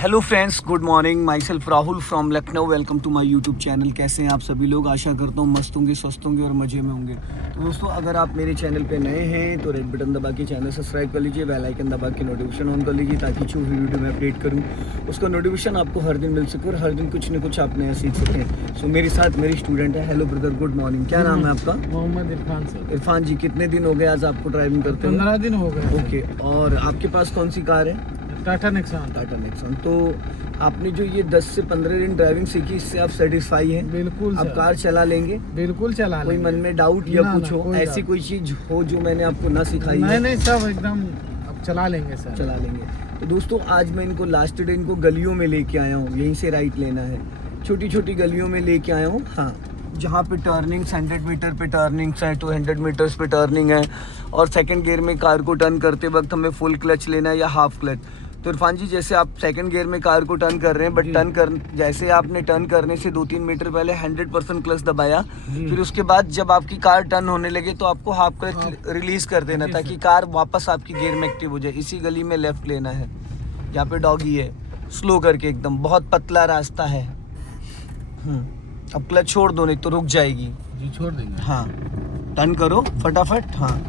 Hello friends, good morning. Myself Rahul from Lucknow. Welcome to my YouTube channel. कैसे हैं आप सभी लोग? आशा करता हूँ मस्त होंगे, स्वस्थ होंगे और मज़े में होंगे। तो दोस्तों, अगर आप मेरे चैनल पे नए हैं तो रेड बटन दबा के चैनल सब्सक्राइब कर लीजिए, बेल आइकन दबा के नोटिफिकेशन ऑन कर लीजिए, ताकि जो भी वीडियो मैं अपडेट करूँ उसका नोटिफिकेशन आपको हर दिन मिल सके और हर दिन कुछ न कुछ आप नया सीख सकें। सो मेरे साथ मेरी स्टूडेंट है। Hello brother, good morning. क्या नाम है आपका? मोहम्मद इरफान सर। इरफान जी, कितने दिन हो गए आज आपको ड्राइविंग करते हुए? 15 दिन हो गए। ओके, और आपके पास कौन सी कार है? टाटा नेक्सॉन। टाटा नेक्सॉन। तो आपने जो ये 10 से 15 दिन ड्राइविंग सीखी, इससे आप सेटिस्फाई हैं? बिल्कुल आप सर। कार चला लेंगे? बिल्कुल चला कोई लेंगे। मन में डाउट या ना, कुछ ना, हो, कोई ऐसी डाउट। कोई चीज हो जो मैंने आपको ना सिखाई नहीं है? नहीं, सब एकदम अब चला लेंगे सर। चला लेंगे। तो दोस्तों, आज मैं इनको लास्ट डे इनको गलियों में लेके आया हूँ। यहीं से राइट लेना है, छोटी छोटी गलियों में लेके आया हूँ। हाँ, जहाँ पे टर्निंग 100 मीटर पे टर्निंग है, 200 मीटर्स पे टर्निंग है, और सेकंड गियर में कार को टर्न करते वक्त हमें फुल क्लच लेना है या हाफ क्लच। तो इरफान जी, जैसे आप सेकंड गियर में कार को टर्न कर रहे हैं, बट जैसे आपने टर्न करने से 2-3 मीटर पहले 100% क्लच दबाया, फिर उसके बाद जब आपकी कार टर्न होने लगे तो आपको हाफ क्लच रिलीज कर देना, ताकि कार वापस आपकी गियर में एक्टिव हो जाए। इसी गली में लेफ्ट लेना है, यहाँ पे डॉगी है। स्लो करके, एकदम बहुत पतला रास्ता है। अब क्लच छोड़ दो, नहीं तो रुक जाएगी। जी, छोड़ देंगे। हाँ, टर्न करो फटाफट। हाँ,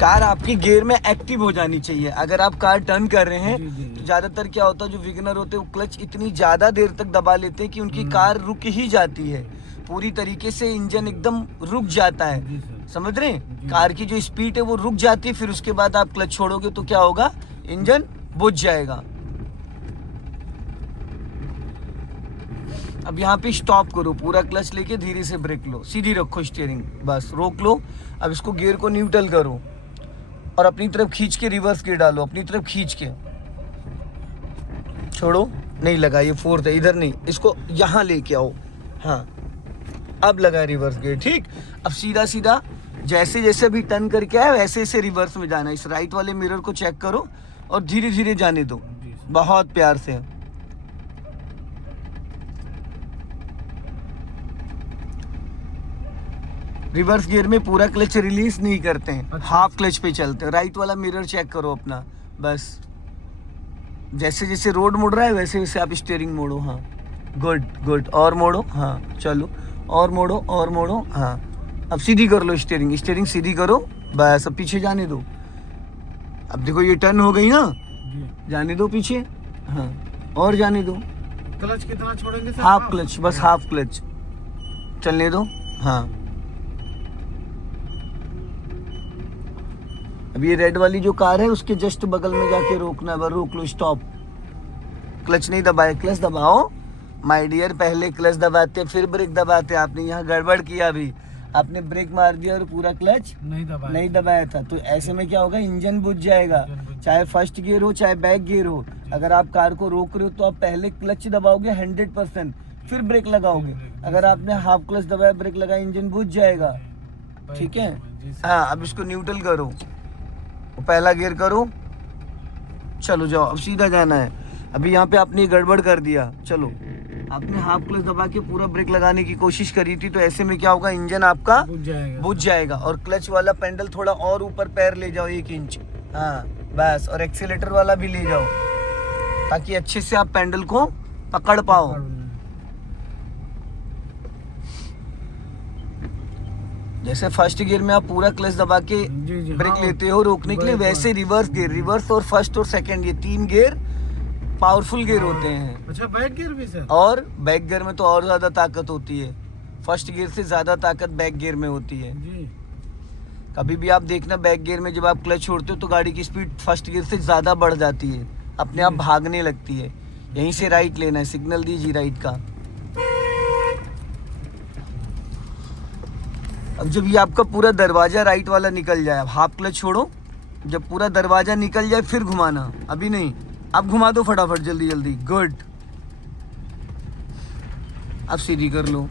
कार आपकी गियर में एक्टिव हो जानी चाहिए। अगर आप कार टर्न कर रहे हैं तो ज़्यादातर क्या होता है, जो विगनर होते हैं वो क्लच इतनी ज़्यादा देर तक दबा लेते हैं कि उनकी कार रुक ही जाती है, पूरी तरीके से इंजन एकदम रुक जाता है। समझ रहे हैं? कार की जो स्पीड है वो रुक जाती है, फिर उसके बाद आप क्लच छोड़ोगे तो क्या होगा, इंजन बुझ जाएगा। अब यहाँ पे स्टॉप करो, पूरा क्लच लेके धीरे से ब्रेक लो, सीधी रखो स्टीयरिंग, बस रोक लो। अब इसको गियर को न्यूट्रल करो और अपनी तरफ खींच के रिवर्स गियर डालो, अपनी तरफ खींच के। छोड़ो, नहीं लगा, ये फोर्थ है, इधर नहीं, इसको यहाँ लेके आओ। हाँ, अब लगा रिवर्स गियर। ठीक, अब सीधा सीधा जैसे जैसे अभी टर्न करके आया वैसे वैसे रिवर्स में जाना। इस राइट वाले मिरर को चेक करो और धीरे धीरे जाने दो, बहुत प्यार से। रिवर्स गियर में पूरा क्लच रिलीज नहीं करते हैं। अच्छा। हाफ क्लच पे चलते हैं। राइट वाला मिरर चेक करो अपना, बस जैसे जैसे रोड मुड़ रहा है वैसे वैसे आप स्टीयरिंग मोड़ो। हाँ, गुड गुड, और मोड़ो। हाँ, चलो, और मोड़ो और मोड़ो। हाँ, अब सीधी कर लो स्टीयरिंग, स्टीयरिंग सीधी करो, बस। अब पीछे जाने दो। अब देखो ये टर्न हो गई ना, जाने दो पीछे। हाँ, और जाने दो। क्लच कितना छोड़ेंगे सर? हाफ क्लच, बस हाफ क्लच चलने दो। हाँ, अब ये रेड वाली जो कार है उसके जस्ट बगल में जाके रोकना है, रोक लो, स्टॉप। क्लच नहीं दबाए, क्लच दबाओ माय डियर। पहले क्लच दबाते फिर ब्रेक दबाते, आपने यहाँ गड़बड़ किया। अभी आपने ब्रेक मार दिया और पूरा क्लच नहीं दबाया था, तो ऐसे में क्या होगा, इंजन बुझ जाएगा। चाहे फर्स्ट गियर हो चाहे बैक गियर हो, अगर आप कार को रोक रहे हो तो आप पहले क्लच दबाओगे 100%, फिर ब्रेक लगाओगे। अगर आपने हाफ क्लच दबाया, ब्रेक लगाया, इंजन बुझ जाएगा। ठीक है? हाँ, अब इसको न्यूट्रल करो, पहला गियर करो, चलो जाओ। अब सीधा जाना है। अभी यहाँ पे आपने गड़बड़ कर दिया। चलो, आपने हाफ क्लच दबा के पूरा ब्रेक लगाने की कोशिश करी थी, तो ऐसे में क्या होगा, इंजन आपका बुझ जाएगा। और क्लच वाला पेंडल थोड़ा और ऊपर पैर ले जाओ, 1 इंच। हाँ, बस। और एक्सीलेटर वाला भी ले जाओ, ताकि अच्छे से आप पेंडल को पकड़ पाओ। जैसे फर्स्ट गियर में आप पूरा क्लच दबा के ब्रेक लेते हो रोकने के लिए, वैसे रिवर्स गियर, रिवर्स और फर्स्ट और सेकंड, ये 3 गियर पावरफुल गियर होते हैं। अच्छा, बैक गियर भी सर? और बैक गियर में तो और ज्यादा ताकत होती है। फर्स्ट गियर से ज्यादा ताकत बैक गियर में होती है जी। कभी भी आप देखना, बैक गियर में जब आप क्लच छोड़ते हो तो गाड़ी की स्पीड फर्स्ट गियर से ज्यादा बढ़ जाती है, अपने आप भागने लगती है। यहीं से राइट लेना है, सिग्नल दीजिए राइट का। अब जब ये आपका पूरा दरवाजा राइट वाला निकल जाए, अब हाफ क्लच छोड़ो, जब पूरा दरवाजा निकल जाए फिर घुमाना, अभी नहीं। अब घुमा दो फटाफट, जल्दी जल्दी, गुड। अब सीधी कर लो।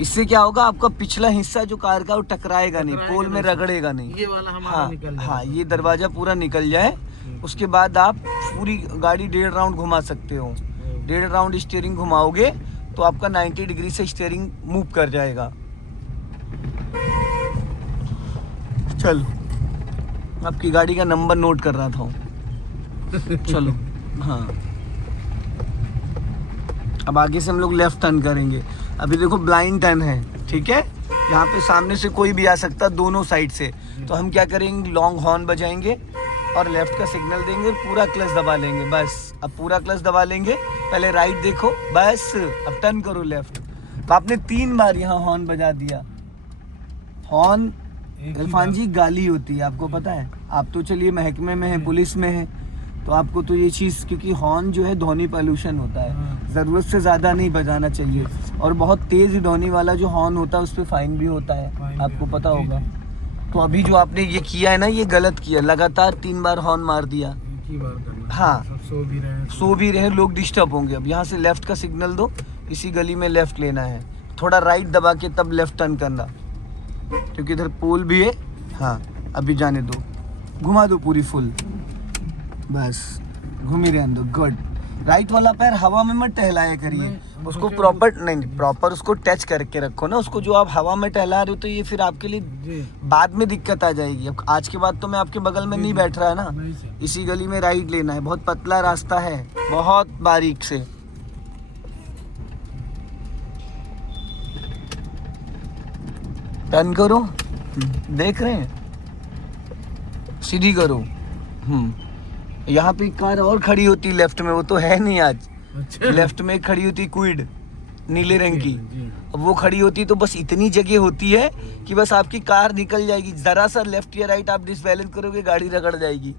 इससे क्या होगा, आपका पिछला हिस्सा जो कार का वो टकराएगा नहीं, पोल में रगड़ेगा नहीं। ये वाला हमारा निकल जाए। हाँ, ये दरवाजा पूरा निकल जाए, उसके बाद आप पूरी गाड़ी 1.5 राउंड घुमा सकते हो। 1.5 राउंड स्टीयरिंग घुमाओगे तो आपका 90 डिग्री से स्टीयरिंग मूव कर जाएगा। चल, आपकी गाड़ी का नंबर नोट कर रहा था। चलो हाँ, अब आगे से हम लोग लेफ्ट टर्न करेंगे। अभी देखो ब्लाइंड टर्न है, ठीक है, यहाँ पे सामने से कोई भी आ सकता है दोनों साइड से। तो हम क्या करेंगे, लॉन्ग हॉर्न बजाएंगे और लेफ्ट का सिग्नल देंगे, पूरा क्लच दबा लेंगे। बस अब पूरा क्लच दबा लेंगे, पहले राइट देखो, बस अब टर्न करो लेफ्ट। तो आपने 3 बार यहाँ हॉर्न बजा दिया। हॉर्न इरफान जी गाली होती है, आपको पता है। आप तो चलिए महकमे में है, पुलिस में है, तो आपको तो ये चीज़, क्योंकि हॉर्न जो है ध्वनि पॉल्यूशन होता है, ज़रूरत से ज़्यादा नहीं बजाना चाहिए। और बहुत तेज़ ध्वनि वाला जो हॉर्न होता है उस पर फाइन भी होता है, आपको पता होगा। तो अभी जो आपने ये किया है ना, ये गलत किया, लगातार 3 बार हॉर्न मार दिया। एक ही बार करना है। हाँ। सब सो भी रहे, लोग डिस्टर्ब होंगे। अब यहाँ से लेफ्ट का सिग्नल दो, इसी गली में लेफ्ट लेना है, थोड़ा राइट दबा के तब लेफ्ट टर्न करना, क्योंकि इधर पोल भी है। हाँ अभी जाने दो, घुमा दो पूरी फुल, बस घूमी रहने दो, गुड। राइट वाला पैर हवा में मत टहलाया करिए, उसको प्रॉपर नहीं, प्रॉपर उसको टच करके रखो ना उसको। जो आप हवा में टहला रहे हो तो ये फिर आपके लिए बाद में दिक्कत आ जाएगी। अब आज के बाद तो मैं आपके बगल में नहीं बैठ रहा है ना, इसी गली में राइट लेना है, बहुत पतला रास्ता है, बहुत बारीक से। टर्न करो, देख रहे हैं, सीधी करो। यहाँ पे कार और खड़ी होती लेफ्ट में, वो तो है नहीं आज। अच्छा। लेफ्ट में खड़ी होती क्विड नीले रंग की, अब वो खड़ी होती तो बस इतनी जगह होती है कि बस आपकी कार निकल जाएगी, जरा सा लेफ्ट या राइट आप डिसबैलेंस करोगे, गाड़ी रगड़ जाएगी।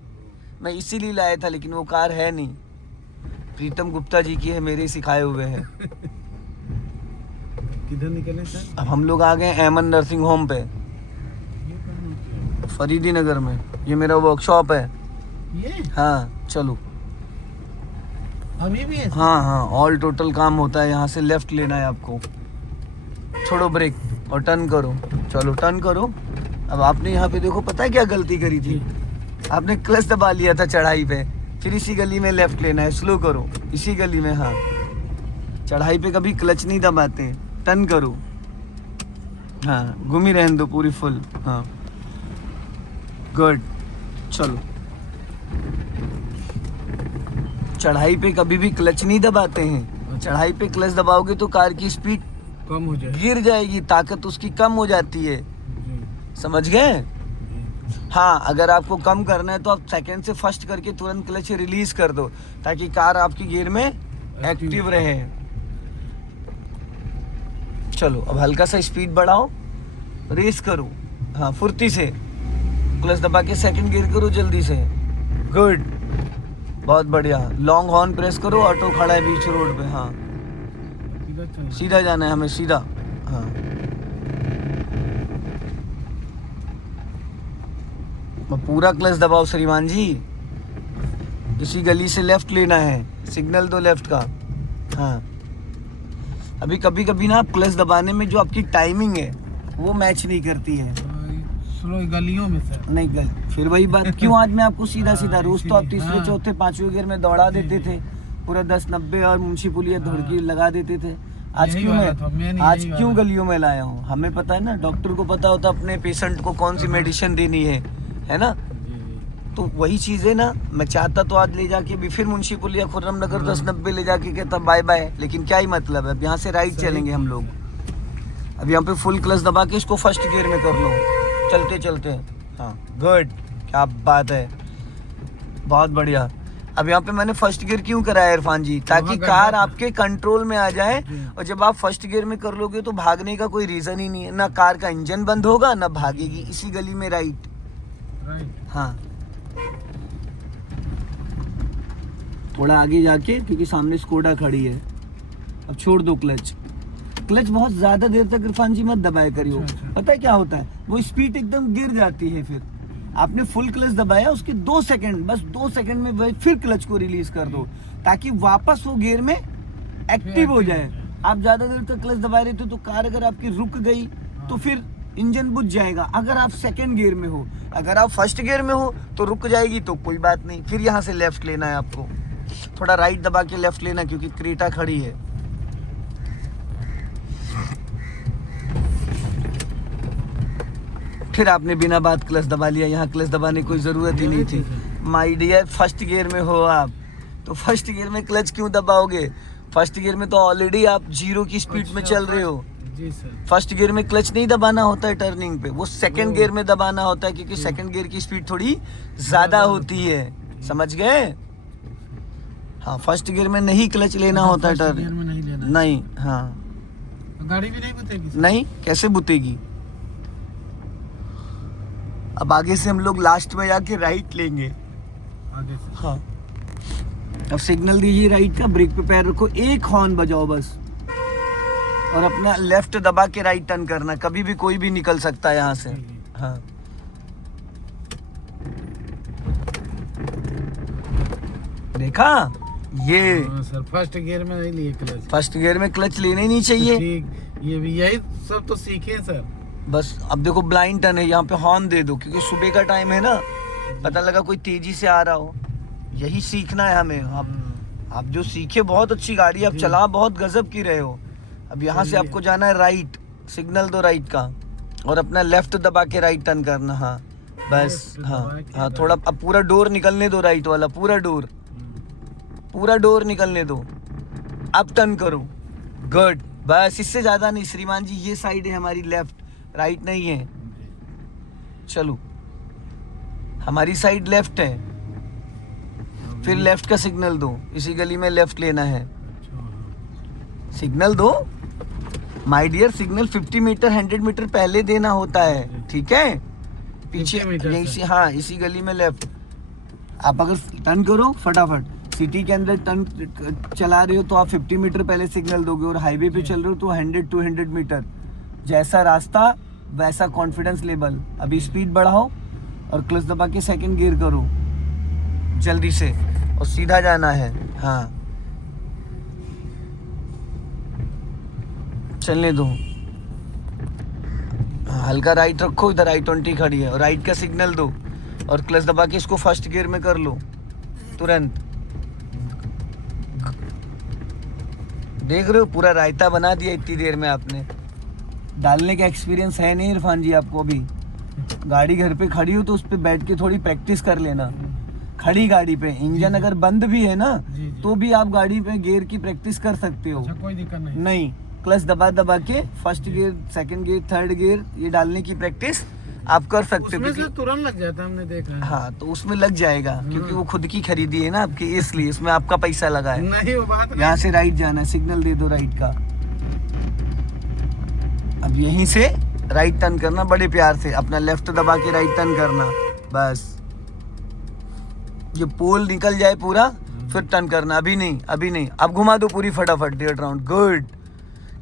मैं इसीलिए लाया था, लेकिन वो कार है नहीं, प्रीतम गुप्ता जी की है, मेरे सिखाए हुए है। किधर निकले सर? अब हम लोग आ गए एमन नर्सिंग होम पे, फरीदी नगर में, ये मेरा वर्कशॉप है। ये हाँ चलो, अभी भी है? हाँ, ऑल टोटल काम होता है। यहाँ से लेफ्ट लेना है आपको, छोड़ो ब्रेक और टर्न करो, चलो टर्न करो। अब आपने यहाँ पे देखो, पता है क्या गलती करी थी, आपने क्लच दबा लिया था चढ़ाई पे, फिर इसी गली में लेफ्ट लेना है, स्लो करो इसी गली में। हाँ, चढ़ाई पे कभी क्लच नहीं दबाते, टर्न करो, हाँ घूमी रहने दो पूरी फुल, हाँ गुड। चलो, चढ़ाई पे कभी भी क्लच नहीं दबाते हैं, चढ़ाई पे क्लच दबाओगे तो कार की स्पीड कम हो जाएगी, गिर जाएगी, ताकत उसकी कम हो जाती है, समझ गए। हाँ, अगर आपको कम करना है तो आप सेकंड से फर्स्ट करके तुरंत क्लच रिलीज कर दो, ताकि कार आपकी गियर में एक्टिव रहे। चलो अब हल्का सा स्पीड बढ़ाओ, रेस करो, हाँ फुर्ती से, क्लच दबा के सेकंड गियर करो जल्दी से, गुड, बहुत बढ़िया। लॉन्ग हॉर्न प्रेस करो, ऑटो खड़ा है बीच रोड पे, हाँ सीधा जाना है हमें, सीधा, हाँ पूरा क्लच दबाओ श्रीमान जी, इसी गली से लेफ्ट लेना है, सिग्नल दो लेफ्ट का। हाँ, अभी कभी कभी ना क्लच दबाने में जो आपकी टाइमिंग है वो मैच नहीं करती है, स्लो गलियों में सर नहीं गल, फिर वही बात, क्यों आज मैं आपको सीधा सीधा, रोज तो आप तीसरे चौथे पांचवें गियर में दौड़ा देते थे, पूरा 10-90 और मुंशी पुलिया धुड़की लगा देते थे। आज क्यों आज क्यों गलियों में लाया हूँ, हमें पता है ना, डॉक्टर को पता होता अपने पेशेंट को कौन सी मेडिसिन देनी है ना। तो वही चीज़ है ना, मैं चाहता तो आज ले जाके भी फिर मुंशी पुलिया खुर्रम नगर 10-90 ले जाके कहता बाय बाय, लेकिन क्या ही मतलब है, अब यहाँ से राइट चलेंगे हम लोग। अब यहाँ पे फुल क्लच दबा के इसको फर्स्ट गियर में कर लो, चलते चलते, हाँ गुड, क्या बात है, बहुत बढ़िया। अब यहाँ पे मैंने फर्स्ट गियर क्यों कराया इरफान जी, ताकि कार आपके कंट्रोल में आ जाए, और जब आप फर्स्ट गियर में कर लोगे तो भागने का कोई रीजन ही नहीं है, ना कार का इंजन बंद होगा ना भागेगी, इसी गली में राइट। हाँ, थोड़ा आगे जाके, क्योंकि सामने स्कोडा खड़ी है। अब छोड़ दो क्लच, क्लच बहुत ज्यादा देर तक इरफान जी मत दबाया करियो, पता है क्या होता है, वो स्पीड एकदम गिर जाती है। फिर आपने फुल क्लच दबाया, उसके 2 सेकंड, बस 2 सेकंड में फिर क्लच को रिलीज कर दो, ताकि वापस वो गियर में एक्टिव हो जाए। आप ज्यादा देर तक क्लच दबा रहे थे तो कार अगर आपकी रुक गई तो फिर इंजन बुझ जाएगा। अगर आप सेकंड गियर में हो, अगर आप फर्स्ट गियर में हो तो रुक जाएगी, तो कोई बात नहीं, फिर यहाँ से लेफ्ट लेना है आपको, थोड़ा राइट दबा के लेफ्ट लेना, क्योंकि क्रेटा खड़ी है। फिर आपने बिना बात क्लच दबा लिया, यहाँ क्लच दबाने की कोई ज़रूरत ही नहीं थी, माय डियर फर्स्ट गियर में हो आप, तो फर्स्ट गियर में क्लच क्यों दबाओगे? फर्स्ट गियर में तो ऑलरेडी आप 0 की स्पीड में चल रहे हो। जी सर। फर्स्ट गियर में क्लच नहीं दबाना होता है टर्निंग पे, वो सेकंड गियर में दबाना होता है, क्योंकि सेकंड गियर की स्पीड थोड़ी ज्यादा होती है, समझ गए? हाँ, फर्स्ट गियर में नहीं क्लच लेना होता है फर्स्ट गियर में नहीं टर्निंग, लेना। नहीं। हाँ, गाड़ी भी नहीं बुतेगी सर? नहीं, कैसे बुतेगी? अब आगे से हम लोग लास्ट में जाके राइट लेंगे। आगे से। हाँ, अब सिग्नल दीजिए राइट का, ब्रेक पे पैर रखो, एक हॉर्न बजाओ बस, और अपना लेफ्ट दबा के राइट टर्न करना। कभी भी कोई भी निकल सकता है यहाँ से। हाँ, देखा ये? हाँ सर, फर्स्ट गियर में नहीं लिए क्लच। फर्स्ट गियर में क्लच लेना ही नहीं चाहिए। ठीक, ये भी यही सब तो सीखे सर। बस अब देखो ब्लाइंड टर्न है, यहाँ पे हॉर्न दे दो, क्योंकि सुबह का टाइम है ना, पता लगा कोई तेजी से आ रहा हो। यही सीखना है हमें। आप जो सीखे, बहुत अच्छी गाड़ी आप चला, बहुत गजब की रहे हो। अब यहाँ से आपको जाना है राइट, सिग्नल दो राइट का, और अपना लेफ्ट दबा के राइट टर्न करना। हाँ बस, हाँ हाँ, थोड़ा अब पूरा डोर निकलने दो, राइट वाला पूरा डोर निकलने दो। अब टर्न करो, गुड, बस, इससे ज्यादा नहीं। श्रीमान जी, ये साइड है हमारी लेफ्ट, राइट नहीं है। चलो, हमारी साइड लेफ्ट है, फिर लेफ्ट का सिग्नल दो। इसी गली में लेफ्ट लेना है, सिग्नल दो my dear. Signal 50 metre 100 metre पहले देना होता है, ठीक है? पीछे यहीं से, हाँ, इसी गली में लेफ्ट। आप अगर टर्न करो फटाफट, सिटी के अंदर टर्न चला रहे हो तो आप 50 मीटर पहले सिग्नल दोगे, और हाईवे पे चल रहे हो तो 100-200 मीटर। जैसा रास्ता वैसा कॉन्फिडेंस लेवल। अभी स्पीड बढ़ाओ और क्लच दबा के सेकंड गियर करो जल्दी से, और सीधा जाना है। हाँ, चलने दो। हाँ, हल्का राइट रखो, इधर I-20 खड़ी है, और राइट का सिग्नल दो, और क्लच दबा के इसको फर्स्ट गियर में कर लो तुरंत। देख रहे हो, पूरा रायता बना दिया इतनी देर में आपने। डालने का एक्सपीरियंस है नहीं इरफान जी आपको। अभी गाड़ी घर पे खड़ी हो तो उस पे बैठ के थोड़ी प्रैक्टिस कर लेना। खड़ी गाड़ी पे इंजन अगर बंद भी है ना, तो भी आप गाड़ी पे गियर की प्रैक्टिस कर सकते हो। अच्छा, कोई दिक्कत नहीं। नहीं, क्लच दबा के first gear, second gear, third gear, ये डालने की प्रैक्टिस आप कर सकते हो। उसमें से तुरंत लग जाता है, हमने देखा है। हाँ, तो उसमें लग जाएगा, क्योंकि वो खुद की खरीदी है ना आपकी, इसलिए इसमें आपका पैसा लगा है। नहीं, वो बात नहीं। यहाँ से राइट जाना है, सिग्नल दे दो राइट का। अब यहीं से राइट टर्न करना, बड़े प्यार से अपना लेफ्ट दबा के राइट टर्न करना। बस, ये पोल निकल जाए पूरा, फिर टर्न करना। अभी नहीं, अब घुमा दो पूरी फटाफट 1.5 राउंड, गुड।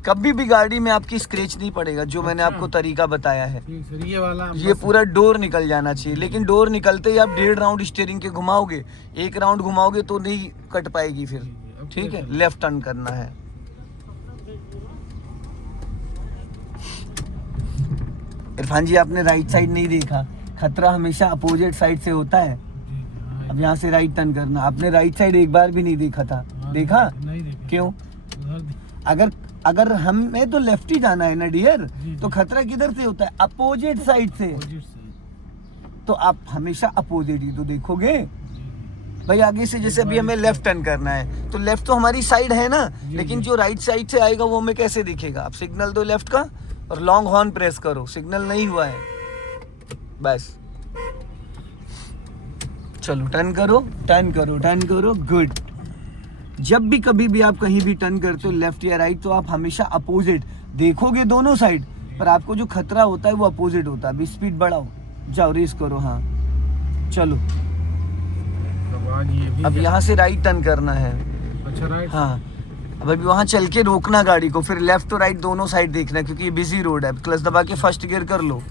कभी भी गाड़ी में आपकी स्क्रैच नहीं पड़ेगा, जो मैंने आपको तरीका बताया है। ठीक सर, ये वाला ये पूरा डोर निकल जाना चाहिए, लेकिन डोर निकलते ही आप 1.5 राउंड स्टीयरिंग के घुमाओगे, 1 राउंड घुमाओगे तो नहीं कट पाएगी फिर, ठीक है? लेफ्ट टर्न करना है। इरफान जी, आपने राइट साइड नहीं देखा, खतरा हमेशा अपोजिट साइड से होता है। अब यहाँ से राइट टर्न करना। आपने राइट साइड एक बार भी नहीं देखा था, देखा? नहीं देखा। क्यों? अगर हमें तो लेफ्ट ही जाना है ना डियर, तो खतरा किधर से होता है? अपोजिट साइड से। तो आप हमेशा अपोजिट ही तो देखोगे भाई। आगे से जैसे अभी हमें लेफ्ट टर्न करना है, तो लेफ्ट तो हमारी साइड है ना, लेकिन जो राइट साइड से आएगा वो हमें कैसे दिखेगा? आप सिग्नल दो लेफ्ट का, और लॉन्ग हॉर्न प्रेस करो। सिग्नल नहीं हुआ है, बस चलो, टर्न करो, गुड। जब भी कभी भी आप कहीं भी टर्न करते हो लेफ्ट या राइट, तो आप हमेशा अपोजिट देखोगे, दोनों साइड, पर आपको जो खतरा होता है वो अपोजिट होता है। अभी स्पीड बढ़ाओ, जाओ रेस करो। हाँ, चलो, अब यहाँ से राइट टर्न करना है। अच्छा, राइट। हाँ, अब अभी वहाँ चल के रोकना गाड़ी को, फिर लेफ्ट और राइट दोनों साइड देखना, क्योंकि ये बिजी रोड है। क्लच दबा के फर्स्ट गियर कर लो।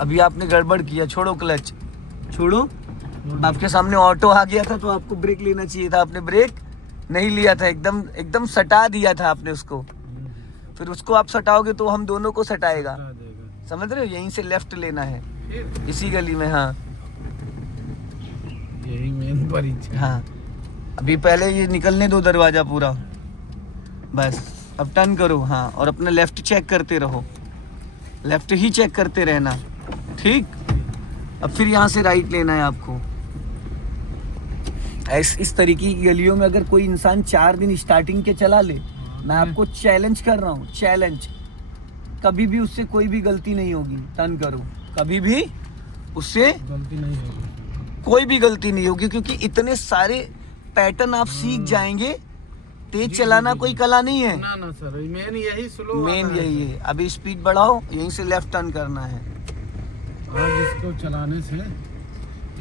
अभी आपने गड़बड़ किया, छोड़ो क्लच, छोड़ो। आपके सामने ऑटो आ गया था तो आपको ब्रेक लेना चाहिए था, आपने ब्रेक नहीं लिया था, एकदम सटा दिया था आपने उसको। फिर उसको आप सटाओगे तो हम दोनों को सटाएगा, समझ रहे हो? यहीं से लेफ्ट लेना है, इसी गली में। हाँ, यही मेन परीक्षा। हाँ, अभी पहले ये निकलने दो दरवाजा पूरा, बस। अब टर्न करो, हाँ, और अपना लेफ्ट चेक करते रहो, लेफ्ट ही चेक करते रहना, ठीक? अब फिर यहाँ से राइट लेना है आपको। इस तरीके की गलियों में अगर कोई इंसान 4 दिन स्टार्टिंग के चला ले, मैं आपको चैलेंज कर रहा हूँ, चैलेंज, कभी भी उससे कोई भी गलती नहीं होगी। टर्न करो, कभी भी उससे गलती नहीं होगी। कोई भी गलती नहीं होगी, क्योंकि इतने सारे पैटर्न आप सीख जाएंगे। तेज चलाना कोई कला नहीं है, ना ना सर, मेन यही स्लो मेन यही है। अभी स्पीड बढ़ाओ, यहीं से लेफ्ट टर्न करना है। और इसको चलाने से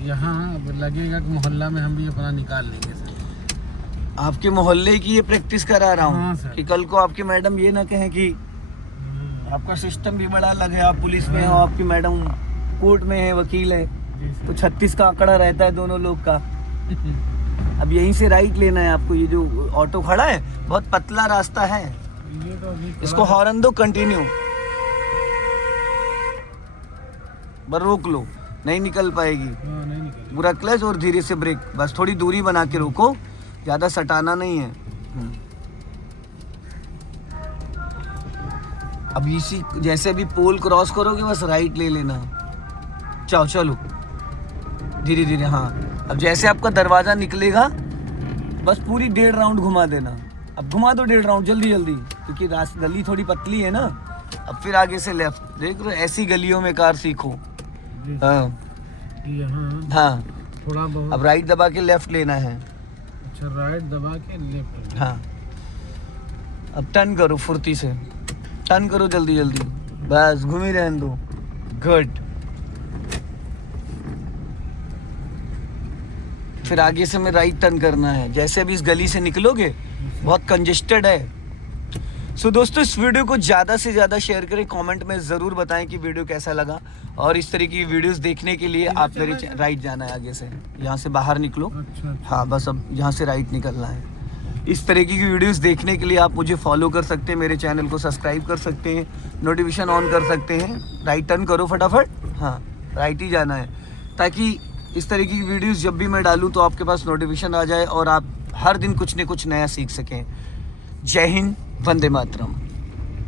यहाँ अब लगेगा कि मोहल्ला में हम भी अपना निकाल लेंगे सर। आपके मोहल्ले की ये प्रैक्टिस करा रहा हाँ हूँ सर। कि कल को आपकी मैडम ये ना कहें कि आपका सिस्टम भी बड़ा अलग है, आप पुलिस में हो, आपकी मैडम कोर्ट में है, वकील है, जी तो सर। 36 का आंकड़ा रहता है दोनों लोग का। अब यहीं से राइट लेना है आपको। ये जो ऑटो खड़ा है बहुत पतला रास्ता है, ये तो अभी इसको हॉर्न दो, कंटिन्यू, बस रोक लो, नहीं निकल पाएगी। हाँ, नहीं निकल। पूरा क्लच और धीरे से ब्रेक, बस थोड़ी दूरी बना के रोको, ज्यादा सटाना नहीं है। अब इसी जैसे भी पोल क्रॉस करोगे बस राइट ले लेना। चलो चलो धीरे धीरे। हाँ, अब जैसे आपका दरवाजा निकलेगा बस पूरी 1.5 राउंड घुमा देना। अब घुमा दो 1.5 राउंड जल्दी जल्दी, क्योंकि गली थोड़ी पतली है ना। अब फिर आगे से लेफ्ट। देख रहे हो, ऐसी गलियों में कार सीखो। जी। हाँ यहाँ हाँ। थोड़ा बहुत। अब राइट दबा के लेफ्ट लेना है। अच्छा, राइट दबा के लेफ्ट। हाँ, अब टर्न करो फुर्ती से, टर्न करो जल्दी जल्दी, बस घूमी रहने दो। गुड। फिर आगे से में राइट टर्न करना है। जैसे अभी इस गली से निकलोगे बहुत कंजेस्टेड है। सो दोस्तों, इस वीडियो को ज़्यादा से ज़्यादा शेयर करें, कमेंट में ज़रूर बताएं कि वीडियो कैसा लगा। और इस तरह की वीडियोस देखने के लिए आप मेरे राइट जाना है, आगे से यहाँ से बाहर निकलो। अच्छा। हाँ, बस अब यहाँ से राइट निकलना है। इस तरह की वीडियोस देखने के लिए आप मुझे फॉलो कर सकते हैं, मेरे चैनल को सब्सक्राइब कर सकते हैं, नोटिफिकेशन ऑन कर सकते हैं। राइट टर्न करो फटाफट। हाँ, राइट ही जाना है, ताकि इस तरह की वीडियोस जब भी मैं डालूँ तो आपके पास नोटिफिकेशन आ जाए और आप हर दिन कुछ न कुछ नया सीख सकें। जय हिंद, वंदे मातरम।